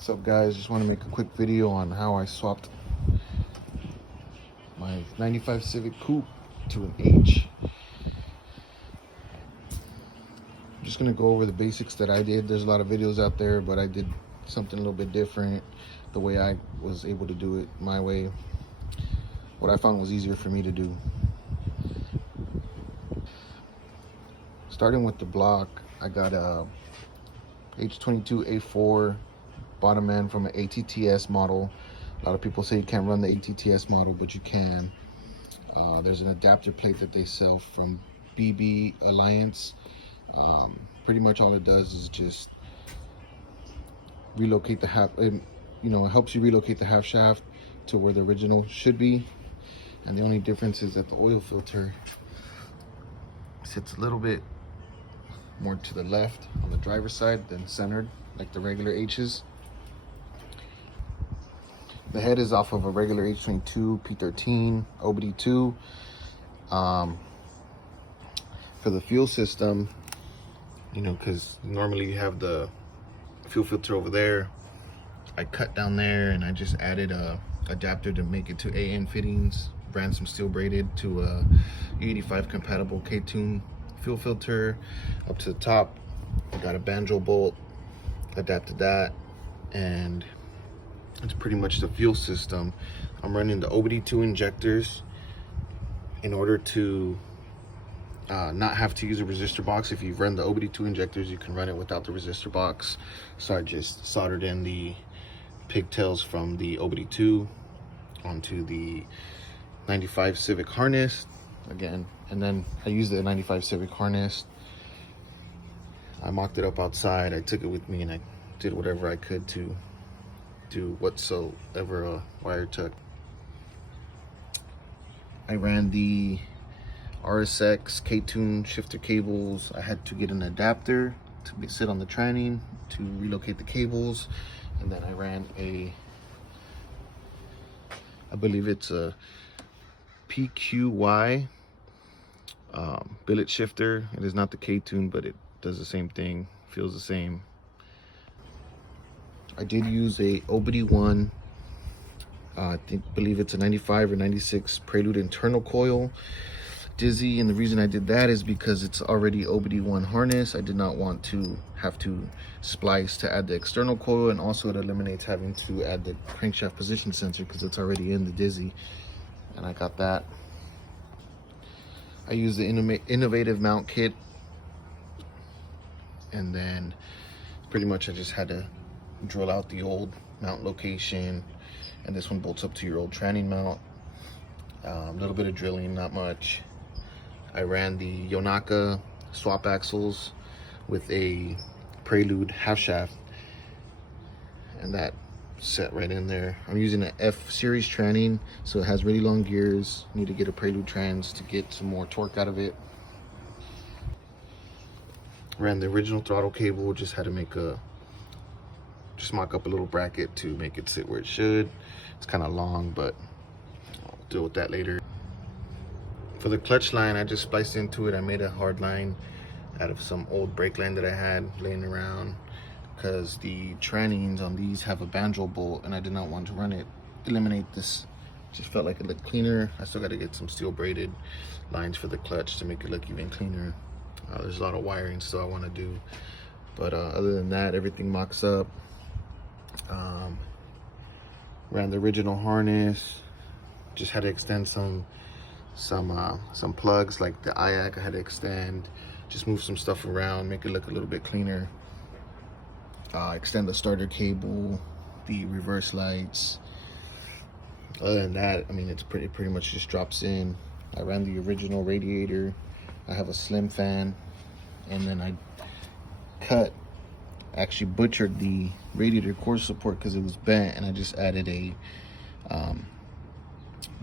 What's up, guys? Just want to make a quick video on how I swapped my 95 Civic Coupe to an H. I'm just going to go over the basics that I did. There's a lot of videos out there, but I did something a little bit different, the way I was able to do it my way, what I found was easier for me to do. Starting with the block, I got a H22 A4 bottom end from an ATTS model. A lot of people say you can't run the ATTS model, but you can. There's an adapter plate that they sell from BB Alliance. Pretty much all it does is just relocate the half, it helps you relocate the half shaft to where the original should be. And the only difference is that the oil filter sits a little bit more to the left on the driver's side than centered like the regular H's. The head is off of a regular H22 P13 OBD2. For the fuel system, because normally you have the fuel filter over there, I cut down there and I just added a adapter to make it to AN fittings, ran some steel braided to a E85 compatible K-tune fuel filter up to the top. I got a banjo bolt, adapted that, and it's pretty much the fuel system. I'm running the OBD2 injectors in order to not have to use a resistor box. If you run the OBD2 injectors, you can run it without the resistor box. So I just soldered in the pigtails from the OBD2 onto the 95 Civic harness again, and then I used the 95 Civic harness. I mocked it up outside. I took it with me and I did whatever I could to do whatsoever a wire took. I ran the RSX K-tune shifter cables. I had to get an adapter to sit on the tranny to relocate the cables, and then I ran I believe it's a PQY billet shifter. It is not the K-tune, but it does the same thing, feels the same. I did use a OBD1, believe it's a 95 or 96 Prelude internal coil Dizzy, and the reason I did that is because it's already OBD1 harness. I did not want to have to splice to add the external coil, and also it eliminates having to add the crankshaft position sensor because it's already in the Dizzy, and I got that. I used the innovative mount kit, and then pretty much I just had to drill out the old mount location, and this one bolts up to your old tranny mount. A little bit of drilling, not much. I ran the Yonaka swap axles with a Prelude half shaft, and that set right in there. I'm using an F series tranning, so it has really long gears. Need to get a Prelude trans to get some more torque out of it. Ran the original throttle cable, just had to mock up a little bracket to make it sit where it should. It's kind of long, but I'll deal with that later. For the clutch line, I just spliced into it. I made a hard line out of some old brake line that I had laying around, because the trannings on these have a banjo bolt and I did not want to eliminate this. Just felt like it looked cleaner. I still got to get some steel braided lines for the clutch to make it look even cleaner. There's a lot of wiring still I want to do, but other than that, everything mocks up. Ran the original harness, just had to extend some plugs like the IAC. I had to extend, just move some stuff around, make it look a little bit cleaner. Extend the starter cable, the reverse lights. Other than that, I mean, it's pretty much just drops in. I ran the original radiator. I have a slim fan, and then I actually butchered the radiator core support because it was bent, and I just added a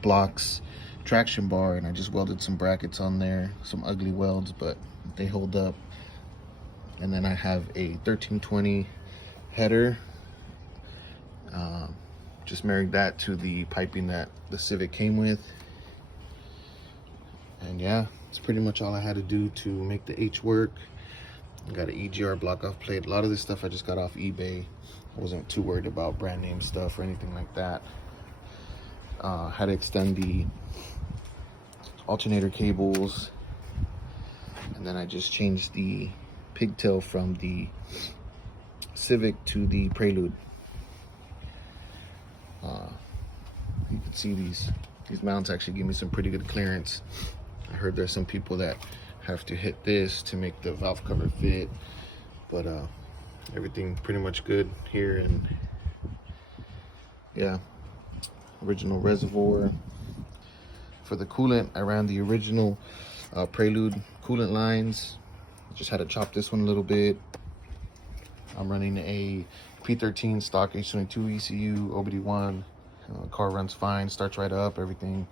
blocks traction bar, and I just welded some brackets on there, some ugly welds, but they hold up. And then I have a 1320 header, just married that to the piping that the Civic came with. And yeah, it's pretty much all I had to do to make the H work. Got an EGR block off plate. A lot of this stuff I just got off eBay. I wasn't too worried about brand name stuff or anything like that. Had to extend the alternator cables, and then I just changed the pigtail from the Civic to the Prelude. You can see these mounts actually give me some pretty good clearance. I heard there's some people that have to hit this to make the valve cover fit, but everything pretty much good here. And yeah, original reservoir for the coolant. I ran the original Prelude coolant lines. Just had to chop this one a little bit. I'm running a P13 stock H22 ECU OBD1. Car runs fine, starts right up, everything.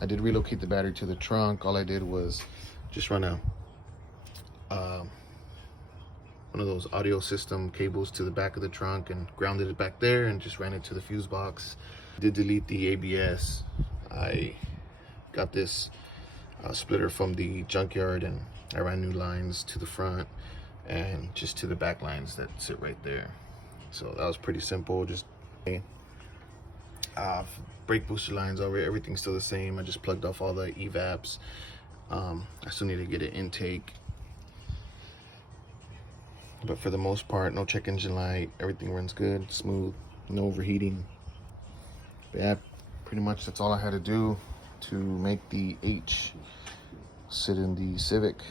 I did relocate the battery to the trunk. All I did was just run a one of those audio system cables to the back of the trunk and grounded it back there and just ran it to the fuse box. Did delete the ABS. I got this splitter from the junkyard, and I ran new lines to the front and just to the back lines that sit right there. So that was pretty simple. Just brake booster lines over, everything's still the same. I just plugged off all the evaps. I still need to get an intake, but for the most part, no check engine light. Everything runs good, smooth, no overheating. But yeah, pretty much that's all I had to do to make the H sit in the Civic.